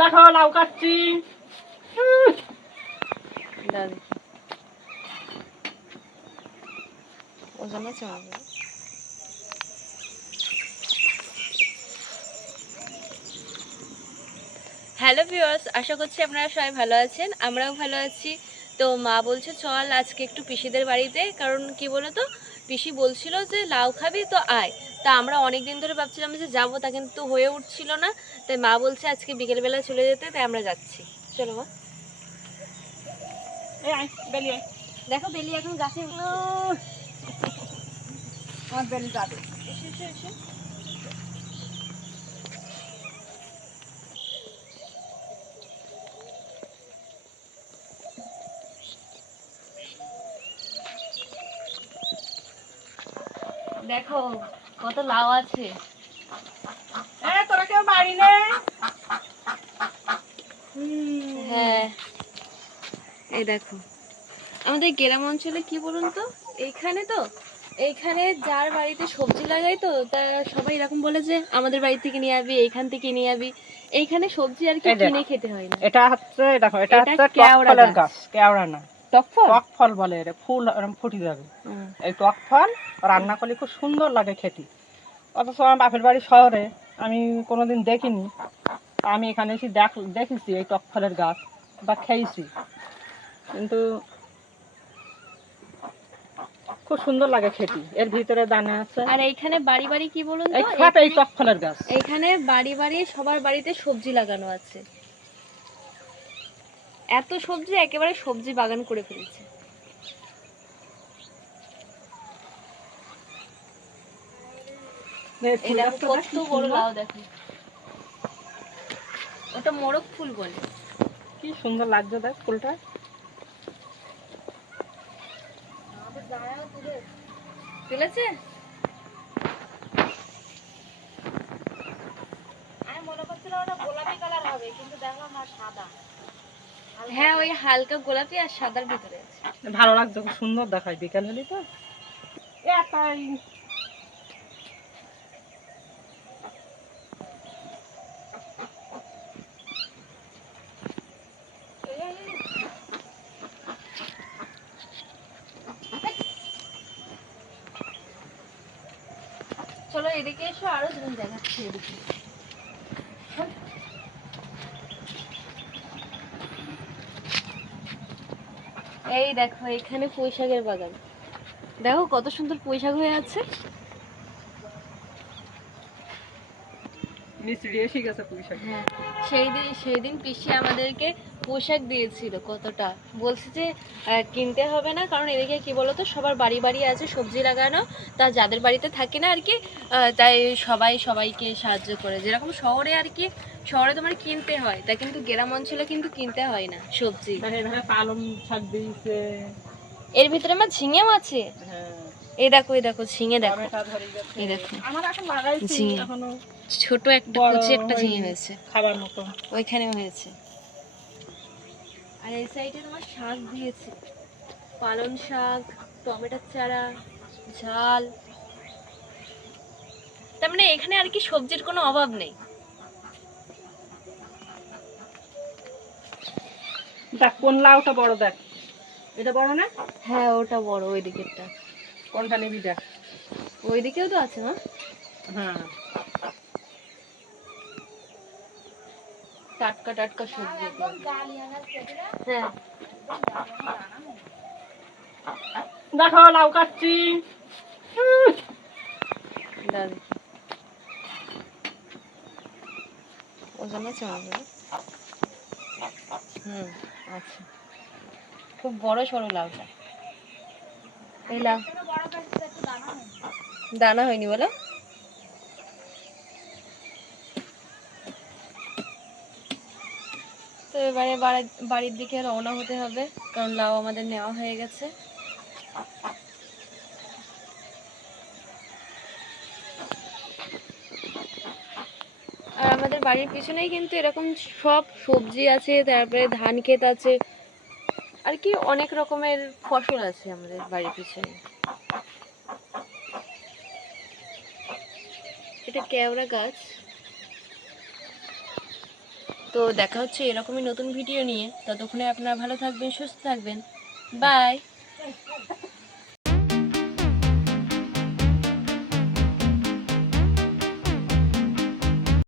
দেখো, লাউ কাটছি। হ্যালো ভিউয়ার্স, আশা করছি আপনারা সবাই ভালো আছেন। আমরাও ভালো আছি। তো মা বলছে, চল আজকে একটু পিসিদের বাড়িতে, কারণ কি বলো তো পিসি বলছিল যে লাউ খাবি তো আয়। তা আমরা অনেক দিন ধরে ভাবছিলাম যে যাব তা কিন্তু হয়ে উঠছিল না। তাই মা বলছে আজকে বিকেলবেলা চলে যেতে। তাই আমরা যাচ্ছি। চলো মা। দেখো বেলি এখন গাছে আমার বেলি যাবে এসে এসে এসে। দেখো কত লাউ আছে। এ তোরা কেউ বাড়ি নেই? হ্যাঁ। এই দেখো। আমাদের গ্রাম অঞ্চলে কি বলুন তো? এইখানে তো? এইখানে যার বাড়িতে সবজি লাগাই তো তা সবাই এরকম বলে যে আমাদের বাড়ি থেকে নিয়ে যাবি এইখান থেকে নিয়ে যাবি এইখানে সবজি আর কি কিনে খেতে হয় না। এটা হচ্ছে দেখো এটা এটা হচ্ছে কেওড়া গাছ। গাছ কেওড়া না। টক ফল টক ফল বলে এটা ফুল এরকম ফুটে যাবে। এই টক ফল রান্না করলে খুব সুন্দর লাগে খেতে। অথচ আমার বাপের বাড়ি শহরে আমি কোনোদিন দেখিনি। আমি এখানে এসে দেখ দেখেছি এই টক ফলের গাছ বা খেয়েছি। কিন্তু খুব সুন্দর লাগে খেতে। এর ভিতরে দানা আছে। আর এইখানে বাড়ি বাড়ি কি বলুন এই টক ফলের গাছ। এইখানে বাড়ি বাড়ি সবার বাড়িতে সবজি লাগানো আছে। এত সবজি একেবারে সবজি বাগান করে ফেলেছে। কত কি বড় সুন্দর। লাউ দেখো। ওটা মোরগ ফুল বলে। কি সুন্দর লাগছে দেখ ফুলটা। তুলেছে হ্যাঁ ওই হালকা গোলাপি আর সাদার ভিতরে আছে। ভালো লাগছে খুব সুন্দর দেখায় বিকাল হলে তো। একাই চলো এদিকে এসো আরও জিনিস দেখাচ্ছি এদিকে। এই দেখো এখানে পুঁইশাকের বাগান। দেখো কত সুন্দর পুঁইশাক হয়ে আছে। হ্যাঁ সেই দিন সেই দিন পিসি আমাদেরকে পোশাক দিয়েছিল কতটা? বলছে যে কিনতে হবে না কারণ এদিকে কি বলতো সবার বাড়ি বাড়ি আছে সবজি লাগানো তা যাদের বাড়িতে থাকে না আর কি তাই সবাই সবাইকে সাহায্য করে। যেরকম শহরে আর কি শহরে তোমার কিনতে হয় তা কিন্তু গ্রাম অঞ্চলে কিন্তু কিনতে হয় না সবজি। এখানে পালং শাক দিয়েছে। এর ভিতরে আমার ঝিঙেও আছে। হ্যাঁ। এই দেখো এই দেখো ঝিঙে দেখো। এই দেখো। আমার এখন লাগাইছি ঝিঙে। এখনও। ছোট একটা কুচি একটা ঝিঙে হয়েছে। খাবার মতো ওইখানেও হয়েছে। আর এই সাইডে তোমার শাক দিয়েছে। পালং শাক টমেটোর চারা ঝাল। তার মানে এখানে আর কি সবজির কোনো অভাব নেই। দেখ কোন লাউটা বড় দেখ। এটা বড় না? হ্যাঁ ওটা বড় ওই দিকেরটা। কোনটা নিবি দেখ। ওই দিকেও তো আছে না হ্যাঁ। টাটকা টাটকা সবজি হ্যাঁ। দেখো, লাউ কাটছি। ওজন আছে হুম আচ্ছা। খুব বড় সড়ো লাউটা। এই লাউ। দানা হয়নি বলো? এবারে বাড়ি- বাড়ির দিকে রওনা হতে হবে, কারণ লাউ আমাদের নেওয়া হয়ে গেছে। আর আমাদের বাড়ির পিছনেই কিন্তু এরকম সব সবজি আছে, তারপরে ধান ক্ষেত আছে, আর কি অনেক রকমের ফসল আছে আমাদের বাড়ির পিছনে। এটা কেওড়া গাছ। তো দেখা হচ্ছে এরকমই নতুন ভিডিও নিয়ে। ততক্ষণে আপনারা ভালো থাকবেন সুস্থ থাকবেন। বাই